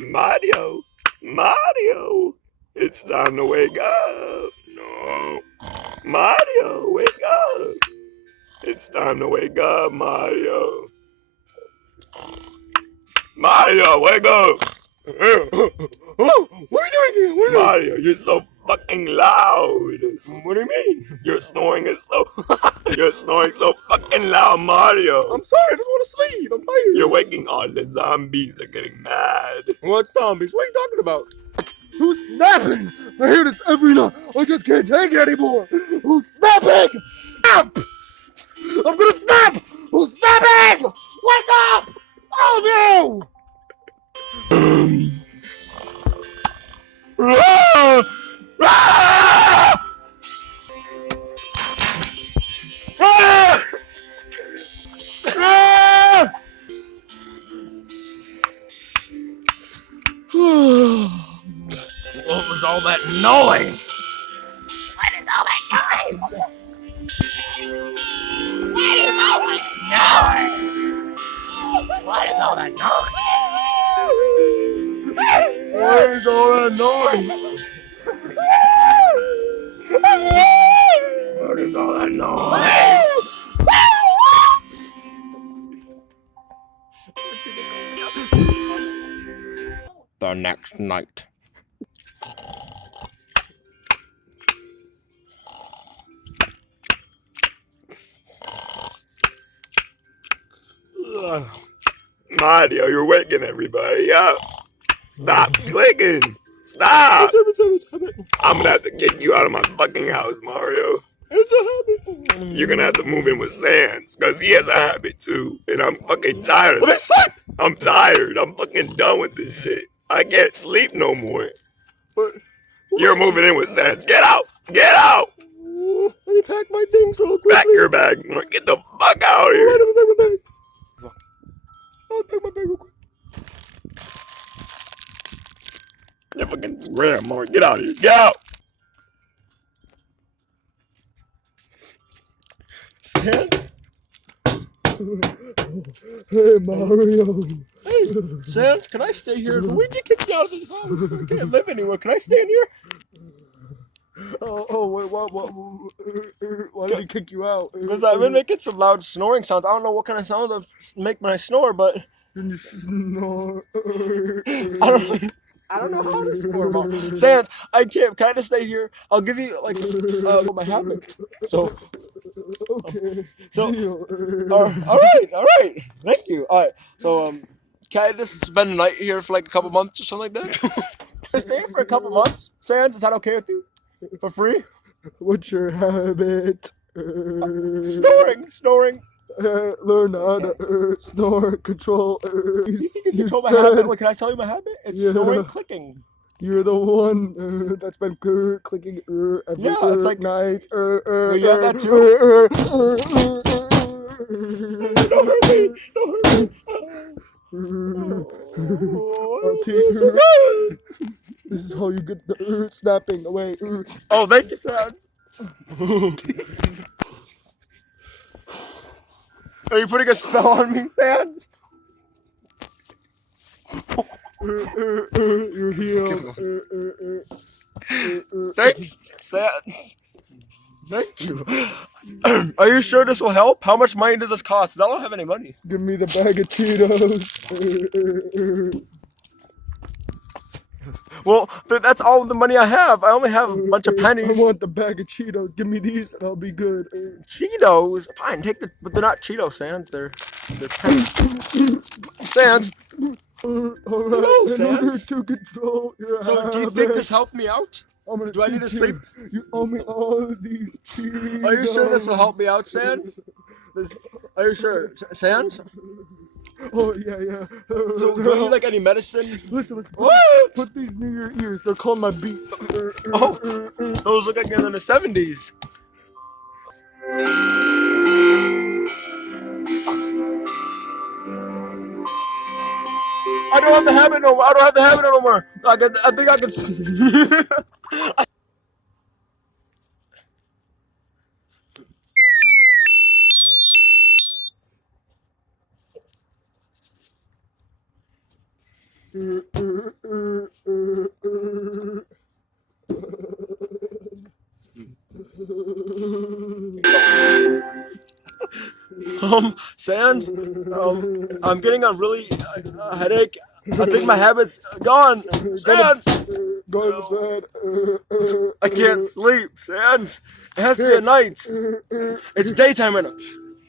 Mario, Mario, it's time to wake up. No, Mario, wake up. It's time to wake up, Mario. Mario, wake up. Oh, what are you doing here? Mario, you're so fucking loud. What do you mean? Your snoring is so you're snoring so fucking loud, Mario. I'm sorry, I just want to sleep. I'm tired. You're waking all the zombies are getting mad. What zombies? What are you talking about? Who's snapping? I hear this every night. I just can't take it anymore. Who's snapping? Snap! I'm gonna snap! Who's snapping? Wake up! All of you! Ah! Ah! Ah! Ah! What was all that noise? What is all that noise? What is all that noise? What is all that noise? What is all that noise? What is all that noise? The next night. Mario, you're waking everybody up. Stop clicking. Stop. I'm gonna have to kick you out of my fucking house, Mario. It's a habit. You're gonna have to move in with Sans, cause he has a habit too, and I'm fucking tired of Let me it. sleep! I'm tired. I'm fucking done with this shit. I can't sleep no more. But You're moving in with Sans. Get out! Get out! let me pack my things real quickly. Pack your bag. Get the fuck out of here. Let me pack my bag. I'll pack my bag real quick. You fucking scram, Mario. Get out of here. Get out! Hey, Mario. Hey, Sam, can I stay here? Luigi kicked me out of the house. I can't live anywhere. Can I stay in here? Wait, why did he kick you out? Because I've been making some loud snoring sounds. I don't know what kind of sounds I make when I snore, but... Can you snore? I don't know how to snore, Mom. Sans, I can't. Can I just stay here? I'll give you, like, my habit. So... Okay. So, Deal. all right. Thank you. All right. So, can I just spend the night here for like a couple months or something like that? Can I stay here for a couple months, Sans? Is that okay with you? For free? What's your habit? Snoring. Learn how to snore, control. You can control my habit. Wait, can I tell you my habit? It's Yeah. snoring, clicking. You're the one that's been clicking every Yeah, it's like- night. Well, yeah, that too. Don't hurt me. I'll teach you. This is how you get the snapping away. Oh, thank you, Sans. Are you putting a spell on me, Sans? You're healed. Thanks, Sans. Thank you. Are you sure this will help? How much money does this cost? 'Cause I don't have any money. Give me the bag of Cheetos. Well, that's all the money I have. I only have a bunch of I pennies. want the bag of Cheetos. Give me these and I'll be good. Cheetos? Fine, take the. But they're not Cheetos, Sans. They're pennies. Sans. Alright, No, in order Sans. to control your So, do you think habits, this helped me out? I'm gonna Do I need to teach sleep? You owe me all of these Cheetos. Are you sure this will help me out, Sans? Are you sure, Sans? Oh, yeah. So, do I need like any medicine? Listen. What? Put these near your ears. They're called my beats. Oh, those look like they're in the 70s. I don't have the habit no more. I think I can see. Sans, I'm getting a really headache. I think my habit's gone. Sans, Go to bed. I can't sleep. Sans, it has to be at night. It's daytime right now.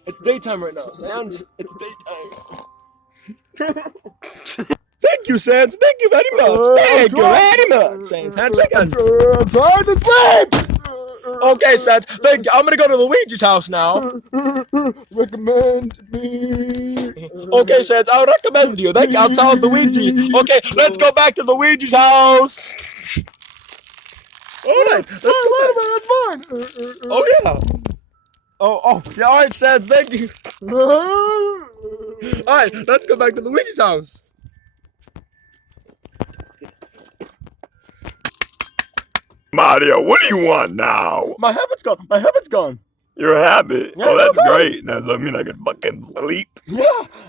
It's daytime right now. Sans, it's daytime. Thank you, Sans. Thank you very much. Thank you very much, Sans. Handshake hands. I'm trying to sleep. Okay, Sans. Thank you. I'm gonna go to Luigi's house now. Recommend me. Okay, Sans. I'll recommend you. Thank you. I'll tell Luigi. Okay, let's go back to Luigi's house. All right. Let's go back. That's fine. Oh yeah. Oh yeah. All right, Sans. Thank you. All right. Let's go back to Luigi's house. Mario, what do you want now? My habit's gone. My habit's gone. Your habit. Yeah, Oh, that's that's right. great. Does that mean I can fucking sleep? Yeah,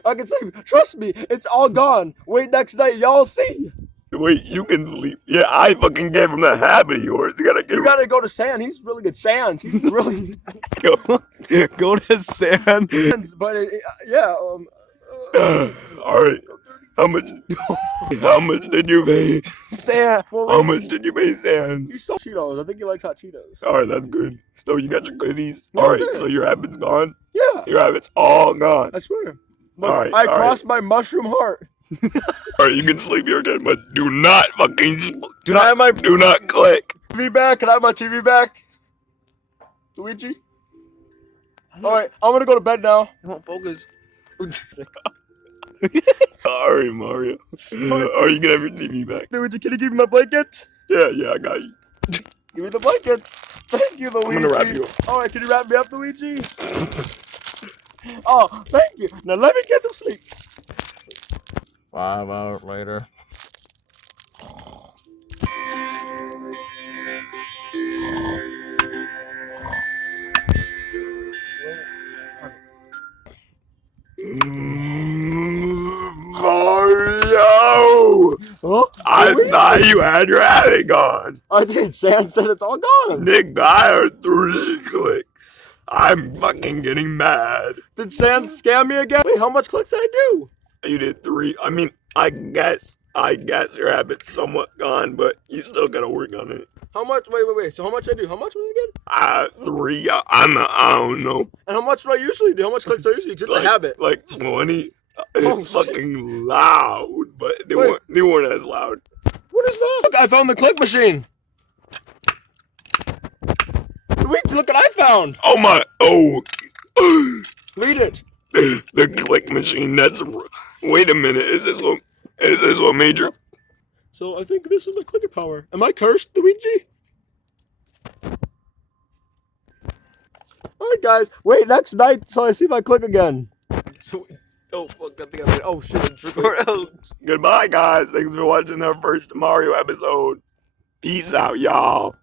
I can sleep. Trust me, it's all gone. Wait next night, y'all see. Wait, you can sleep. Yeah, I fucking gave him the habit of yours. You gotta get You gotta go to Sans. He's really good. Sans. He's really. go, go to San. But yeah. All right. How much? How much did you pay? Sans. Well, How much did you pay He Sans? stole Cheetos. I think he likes hot Cheetos. All right, that's good. So you got your goodies. Yeah, All right, I did. so your habit's gone. Yeah, Your habit's all gone. I swear. Look, All right, I all crossed my mushroom heart. All right, you can sleep here again, but do not fucking. Can I have my Do not click. TV back? Can I have my TV back? Luigi? Alright, I'm gonna go to bed now. I won't focus. All right, Mario. Are you gonna have your TV back? Luigi, can you give me my blanket? Yeah, I got you. Give me the blanket. Thank you, Luigi. gonna wrap you up. Alright, can you wrap me up, Luigi? Oh, thank you. Now let me get some sleep. 5 hours later. Mario! Huh? I thought you had your habit gone. I did. Sans said it's all gone. Nick, I heard 3 clicks. I'm fucking getting mad. Did Sans scam me again? Wait, how much clicks did I do? You did 3. I mean, I guess your habit's somewhat gone, but you still gotta work on it. How much? Wait. So how much did I do? How much was it again? 3. I don't know. And how much do I usually do? How much clicks do I usually do? It's a habit. Like 20. Oh, It's shit. fucking loud, but they Wait. weren't as loud. What is that? Look, I found the click machine. Wait, look what I found. Oh my! Oh, Read it. the click machine. Wait a minute. Is this what made your? So I think this is the clicker power. Am I cursed, Luigi? Alright, guys. Wait, next night so I see if I click again. So, oh fuck! I think I made. Oh shit! It's recording. Goodbye, guys. Thanks for watching our first Mario episode. Peace out, y'all.